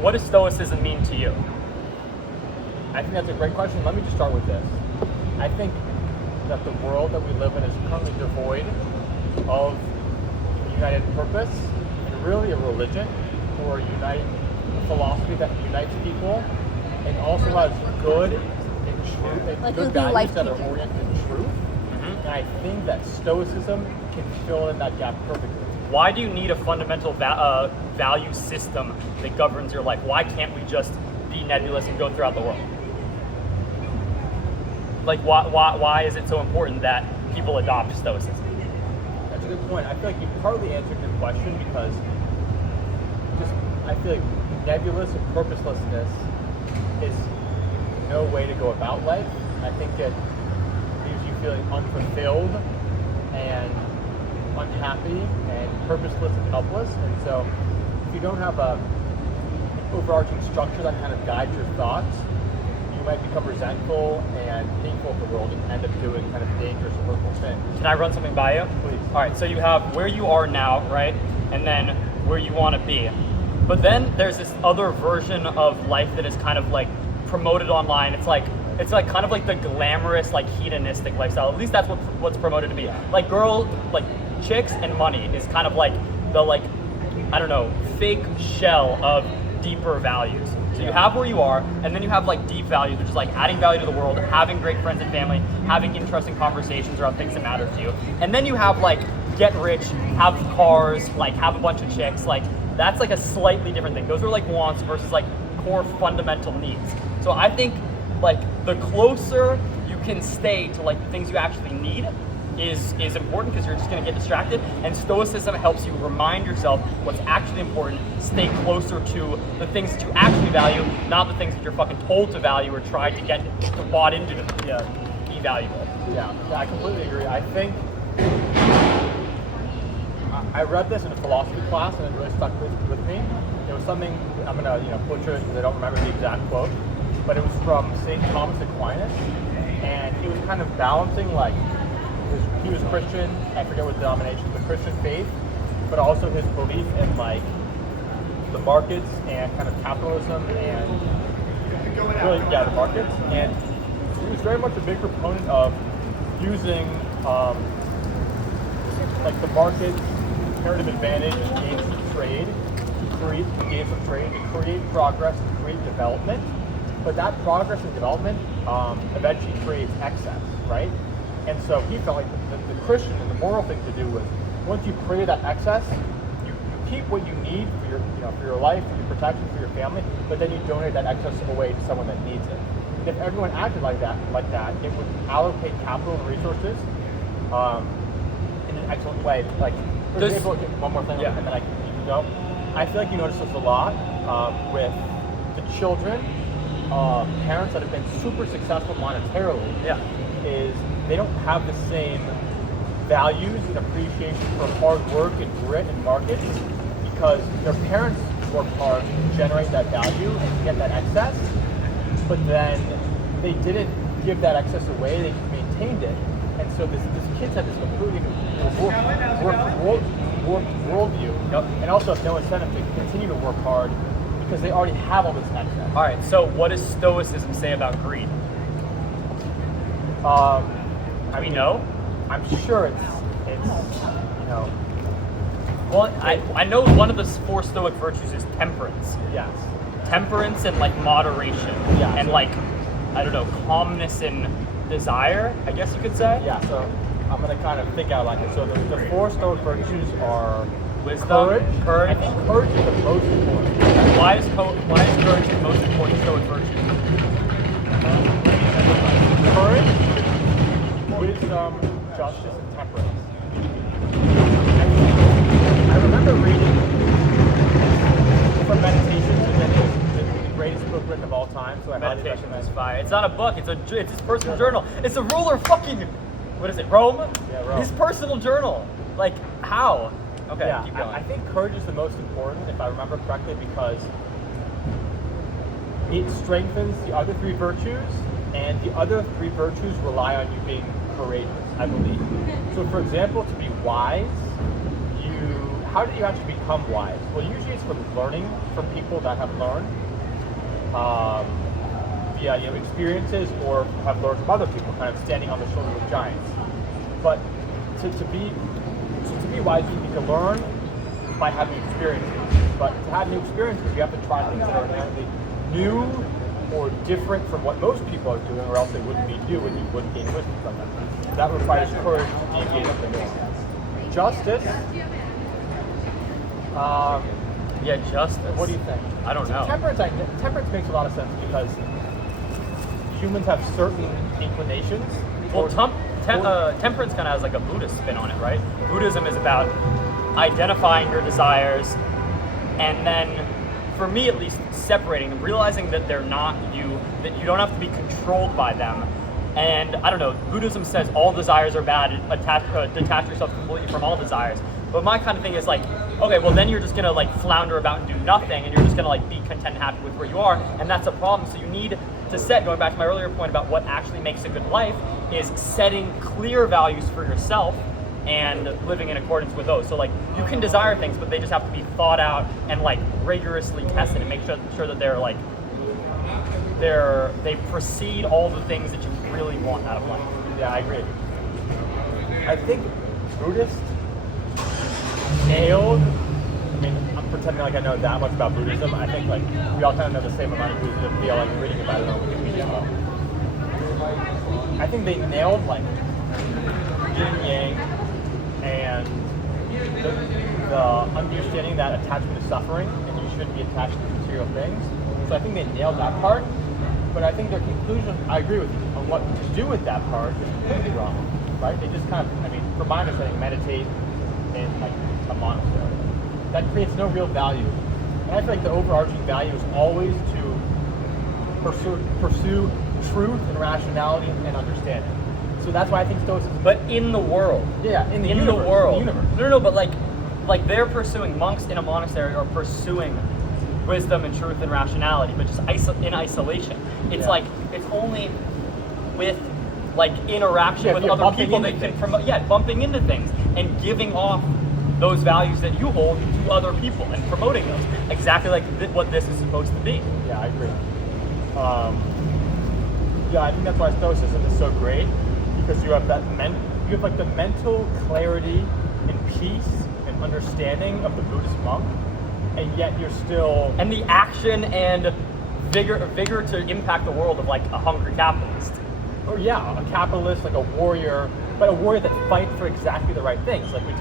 what does Stoicism mean to you? I think that's a great question. Let me just start with this. I think that the world that we live in is currently devoid of a united purpose and really a religion or a philosophy that unites people and also has good and true and Like good who we like values that are teaching. oriented in truth. And I think that Stoicism can fill in that gap perfectly. Why do you need a fundamental value system that governs your life? Why can't we just be nebulous and go throughout the world? Like, why is it so important that people adopt Stoicism? That's a good point. I feel like you partly answered your question because I feel like nebulous and purposelessness is no way to go about life. I think it leaves you feeling unfulfilled and unhappy and purposeless and helpless. And so if you don't have an overarching structure that kind of guides your thoughts, you might become resentful and hateful of the world and end up doing kind of dangerous or hurtful things. Can I run something by you? Please. All right, so you have where you are now, right? And then where you want to be. But then there's this other version of life that is kind of like promoted online. It's like kind of like the glamorous, like hedonistic lifestyle. At least that's what's promoted to be. Like chicks and money is kind of like the I don't know, fake shell of deeper values. So you have where you are, and then you have like deep values, which is like adding value to the world, having great friends and family, having interesting conversations around things that matter to you. And then you have like get rich, have cars, like have a bunch of chicks. Like that's like a slightly different thing. Those are like wants versus like core fundamental needs. So I think like the closer you can stay to like the things you actually need is important because you're just going to get distracted, and Stoicism helps you remind yourself what's actually important, stay closer to the things that you actually value, not the things that you're fucking told to value or tried to get bought into to be valuable. Yeah, I completely agree. I think I read this in a philosophy class and it really stuck with me. It was something, I'm going to butcher it because I don't remember the exact quote, but it was from St. Thomas Aquinas, and it was kind of balancing like he was Christian, I forget what denomination, but Christian faith, but also his belief in like the markets and kind of capitalism and really, the markets. And he was very much a big proponent of using like the market comparative advantage gains of trade, to create progress, to create development. But that progress and development eventually creates excess, right? And so he felt like the Christian and the moral thing to do was once you create that excess, you keep what you need for your life, for your protection, for your family, but then you donate that excess away to someone that needs it. And if everyone acted like that, it would allocate capital and resources in an excellent way. Like, for example, one more thing, and then you can go. I feel like you notice this a lot with the children, parents that have been super successful monetarily. Is they don't have the same values and appreciation for hard work and grit and markets because their parents worked hard to generate that value and get that excess, but then they didn't give that excess away, they just maintained it. And so this kids have this completely worldview, and also have no incentive to continue to work hard because they already have all this excess. All right, so what does Stoicism say about greed? I mean, I'm sure it's Well, I know one of the 4 Stoic virtues is temperance. Yes. Temperance and like moderation. Yeah. And like, I don't know, calmness and desire, I guess you could say. Yeah, so I'm going to kind of think out like this. So the 4 Stoic virtues are wisdom, courage. I think courage is the most important. Why is courage the most important Stoic virtue? Courage, wisdom, justice, and temperance. I remember reading from Meditations, and then it was the greatest book written of all time. So Meditation is fire. It's not a book. It's his personal journal. It's a ruler of fucking, what is it, Rome? Yeah, Rome. His personal journal. Like, how? Okay, yeah, keep going. I think courage is the most important, if I remember correctly, because it strengthens the other 3 virtues, and the other 3 virtues rely on you being courageous, I believe. So for example, to be wise, you how did you actually become wise? Well, usually it's from learning from people that have learned via experiences, or have learned from other people, kind of standing on the shoulders of giants. But to be wise, you need to learn by having experiences. But to have new experiences, you have to try things that are inherently new or different from what most people are doing, or else they wouldn't be new and you wouldn't gain wisdom from them. That requires courage to deviate from the norm. Justice. Yeah, justice. What do you think? I don't know. Temperance makes a lot of sense because humans have certain inclinations. Well, temperance kind of has like a Buddhist spin on it, right? Buddhism is about identifying your desires, and then, for me at least, separating them, realizing that they're not you, that you don't have to be controlled by them. And I don't know, Buddhism says all desires are bad, detach yourself completely from all desires. But my kind of thing is like, okay, well then you're just gonna like flounder about and do nothing, and you're just gonna like be content and happy with where you are, and that's a problem. So you need to set, going back to my earlier point about what actually makes a good life, is setting clear values for yourself and living in accordance with those. So like, you can desire things, but they just have to be thought out and like rigorously tested, and make sure that they're like, they precede all the things that you really want out of life. Yeah, I agree. I think Buddhists nailed, I mean, I'm pretending like I know that much about Buddhism. I think like we all kind of know the same amount of Buddhism via like reading about it on Wikipedia. I think they nailed like yin and yang and the understanding that attachment is suffering and you shouldn't be attached to material things. So I think they nailed that part. But I think their conclusion, I agree with you, on what to do with that part is completely wrong, right? They just kind of, I mean, from my understanding, meditate in like a monastery. That creates no real value. And I feel like the overarching value is always to pursue truth and rationality and understanding. So that's why I think Stoicism. But in the world. Yeah, in the in universe. the world. In the universe. No, but like they're pursuing, monks in a monastery are pursuing wisdom and truth and rationality, but just in isolation. It's like, it's only with like interaction with other people that can promote, bumping into things and giving off those values that you hold to other people and promoting those. Exactly like what this is supposed to be. Yeah, I agree. I think that's why Stoicism is so great, because you have that you have like the mental clarity and peace and understanding of the Buddhist monk, and yet you're still... And the action and vigor to impact the world of like a hungry capitalist. Oh yeah, a capitalist, like a warrior, but a warrior that fights for exactly the right things. Like we